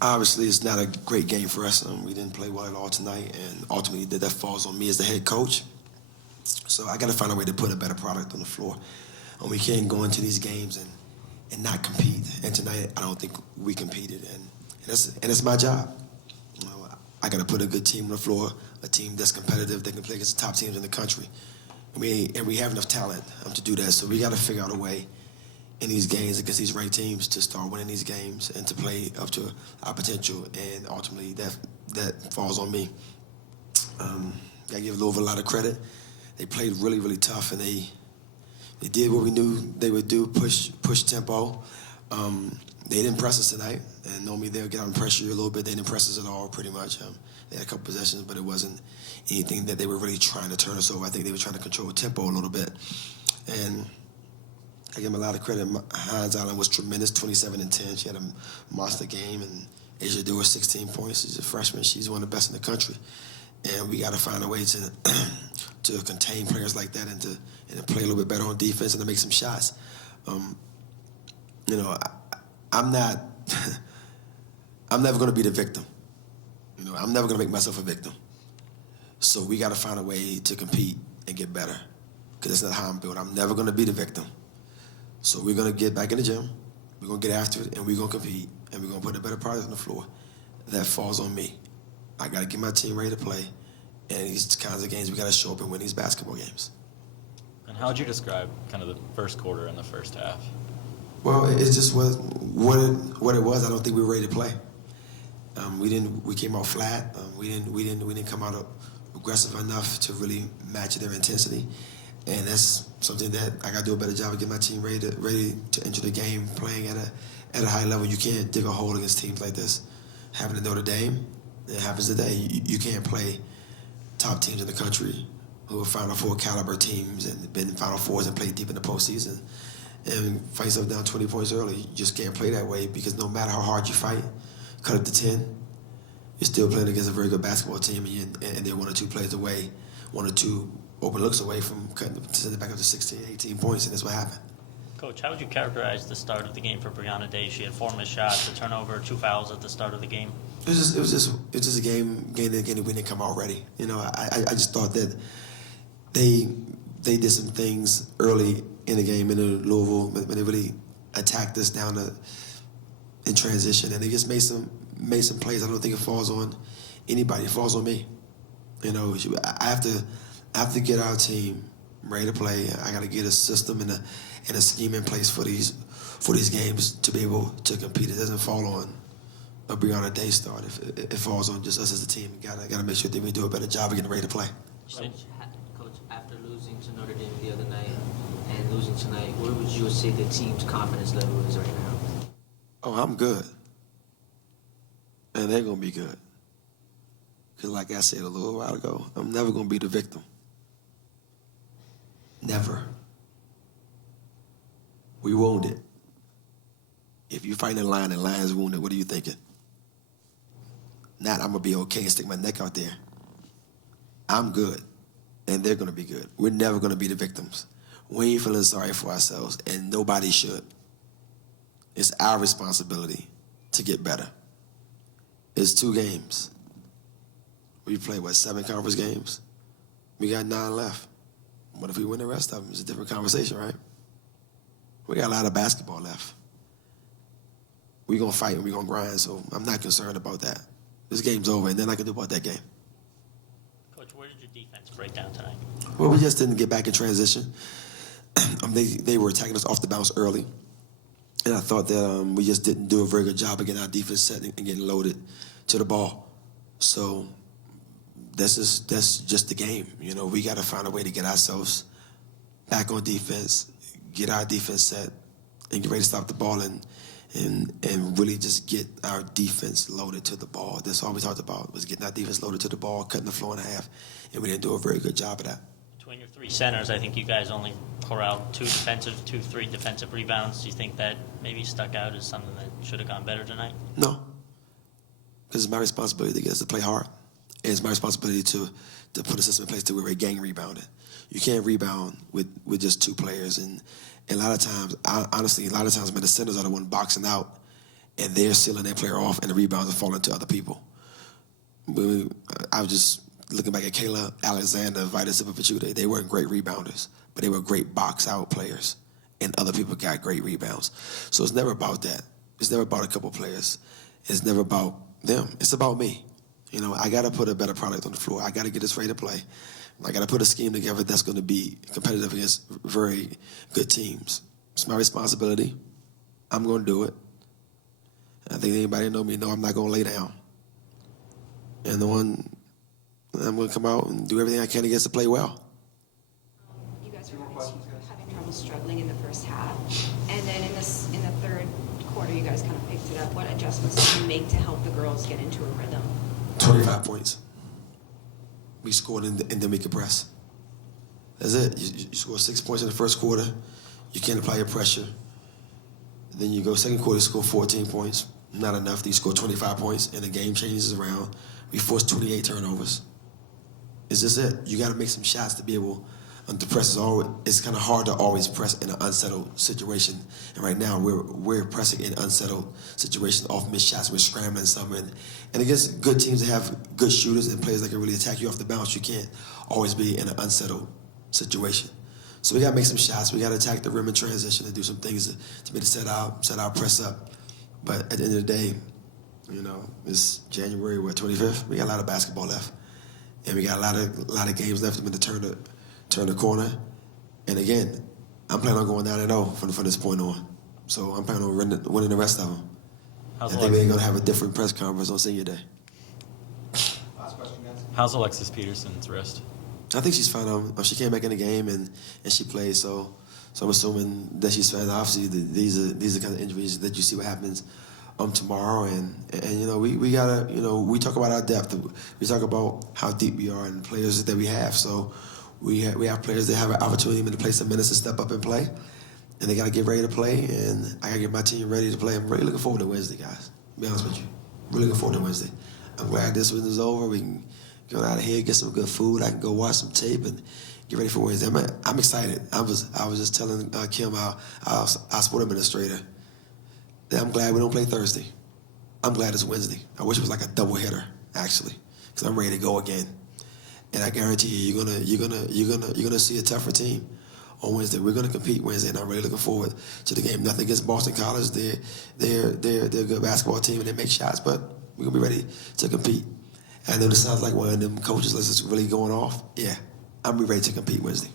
Obviously, it's not a great game for us. We didn't play well at all tonight, and ultimately that falls on me as the head coach. So I got to find a way to put a better product on the floor. And we can't go into these games and not compete. And tonight, I don't think we competed, and it's my job. You know, I got to put a good team on the floor, a team that's competitive, that can play against the top teams in the country. And we have enough talent to do that. So we got to figure out a way in these games against these ranked teams to start winning these games and to play up to our potential. And ultimately, that falls on me. I give Louisville a lot of credit. They played really, really tough, and they did what we knew they would do, push tempo. They didn't press us tonight, and normally they'll get out and pressure you a little bit. They didn't press us at all, pretty much. They had a couple possessions, but it wasn't anything that they were really trying to turn us over. I think they were trying to control tempo a little bit. And I give them a lot of credit. Hines Allen was tremendous, 27 and 10. She had a monster game, and Asia Dewar, 16 points. She's a freshman. She's one of the best in the country. And we got to find a way to to contain players like that and to play a little bit better on defense and to make some shots. I'm not. I'm never going to be the victim. I'm never going to make myself a victim. So we got to find a way to compete and get better, because that's not how I'm built. I'm never going to be the victim. So we're going to get back in the gym, we're going to get after it, and we're going to compete, and we're going to put a better product on the floor. That falls on me. I got to get my team ready to play, and these kinds of games, we got to show up and win these basketball games. And how would you describe kind of the first quarter and the first half? Well, it's just what it was. I don't think we were ready to play. We came out flat. We didn't come out aggressive enough to really match their intensity. And that's something that I got to do a better job of getting my team ready to enter the game, playing at a high level. You can't dig a hole against teams like this. Having to Notre Dame, it happens today. You can't play top teams in the country who are Final Four caliber teams and been in Final Fours and played deep in the postseason and fight yourself down 20 points early. You just can't play that way, because no matter how hard you fight, cut it to 10, you're still playing against a very good basketball team, and they're 1 or 2 plays away, 1 or 2 open looks away from cutting to send it back up to 16, 18 points, and that's what happened. Coach, how would you characterize the start of the game for Brianna Day? She had 4 missed shots, a turnover, 2 fouls at the start of the game. It was just a game that we didn't come out ready. I just thought that they did some things early in the game in Louisville, when they really attacked us in transition, and they just made some plays. I don't think it falls on anybody. It falls on me. I have to get our team ready to play. I got to get a system and a scheme in place for these games to be able to compete. It doesn't fall on a Brianna Day start. It falls on just us as a team. Got to make sure that we do a better job of getting ready to play. Coach, after losing to Notre Dame the other night and losing tonight, where would you say the team's confidence level is right now? Oh, I'm good. And they're going to be good. Because like I said a little while ago, I'm never going to be the victim. Never. We wounded. If you're fighting a lion and the lion's wounded, what are you thinking? Not I'm going to be okay and stick my neck out there. I'm good, and they're going to be good. We're never going to be the victims. We ain't feeling sorry for ourselves, and nobody should. It's our responsibility to get better. It's 2 games. We played, 7 conference games? We got 9 left. What if we win the rest of them? It's a different conversation, right? We got a lot of basketball left. We're going to fight and we're going to grind, so I'm not concerned about that. This game's over, and then I can do about that game. Coach, where did your defense break down tonight? Well, we just didn't get back in transition. They were attacking us off the bounce early, and I thought that we just didn't do a very good job of getting our defense set and getting loaded to the ball. So that's just the game. We got to find a way to get ourselves back on defense, get our defense set, and get ready to stop the ball and really just get our defense loaded to the ball. That's all we talked about, was getting our defense loaded to the ball, cutting the floor in half, and we didn't do a very good job of that. Between your 3 centers, I think you guys only corralled 3 defensive rebounds. Do you think that maybe stuck out as something that should have gone better tonight? No, because it's my responsibility to get us to play hard. And it's my responsibility to put a system in place to where we're gang rebounding. You can't rebound with just 2 players. And a lot of times, honestly, when the centers are the one boxing out and they're sealing their player off, and the rebounds are falling to other people. I was just looking back at Kayla Alexander, Vitus Ipachude. They weren't great rebounders, but they were great box-out players, and other people got great rebounds. So it's never about that. It's never about a couple players. It's never about them. It's about me. You know, I got to put a better product on the floor. I got to get us ready to play. I got to put a scheme together that's going to be competitive against very good teams. It's my responsibility. I'm going to do it. I think anybody that know me know I'm not going to lay down. And I'm going to come out and do everything I can against to play well. You guys were having trouble struggling in the first half, and then in the third quarter, you guys kind of picked it up. What adjustments did you make to help the girls get into a rhythm? 25 points. We scored and then we could press. That's it. You score 6 points in the first quarter. You can't apply your pressure. Then you go second quarter, score 14 points. Not enough. You score 25 points, and the game changes around. We forced 28 turnovers. It's just it. You got to make some shots to be able to press. It's kind of hard to always press in an unsettled situation. And right now, we're pressing in unsettled situations off missed shots. We're scrambling some. And against good teams that have good shooters and players that can really attack you off the bounce, you can't always be in an unsettled situation. So we got to make some shots. We got to attack the rim in transition and do some things to be to set our press up. But at the end of the day, you know, it's January 25th. We got a lot of basketball left, and we got a lot of games left to turn the corner. And again, I'm planning on going down 0 from this point on. So I'm planning on winning the rest of them. I think we're going to have a different press conference on Senior Day. Last question, guys. How's Alexis Peterson's wrist? I think she's fine. She came back in the game and she played. So I'm assuming that she's fine. Obviously, these are kind of injuries that you see what happens tomorrow. And you know, we gotta, you know, we talk about our depth. We talk about how deep we are and players that we have. So we have players that have an opportunity to play some minutes and step up and play. And they got to get ready to play. And I got to get my team ready to play. I'm really looking forward to Wednesday, guys. To be honest with you. Really looking forward to Wednesday. I'm glad this one is over. We can go out of here, get some good food. I can go watch some tape and get ready for Wednesday. I'm excited. I was just telling Kim, our sport administrator, that I'm glad we don't play Thursday. I'm glad it's Wednesday. I wish it was like a double hitter, actually, because I'm ready to go again. And I guarantee you, you're gonna see a tougher team on Wednesday. We're gonna compete Wednesday, and I'm really looking forward to the game. Nothing against Boston College. They're a good basketball team, and they make shots, but we're gonna be ready to compete. And I know this sounds like one of them coaches lists is really going off. Yeah, I'm ready to compete Wednesday.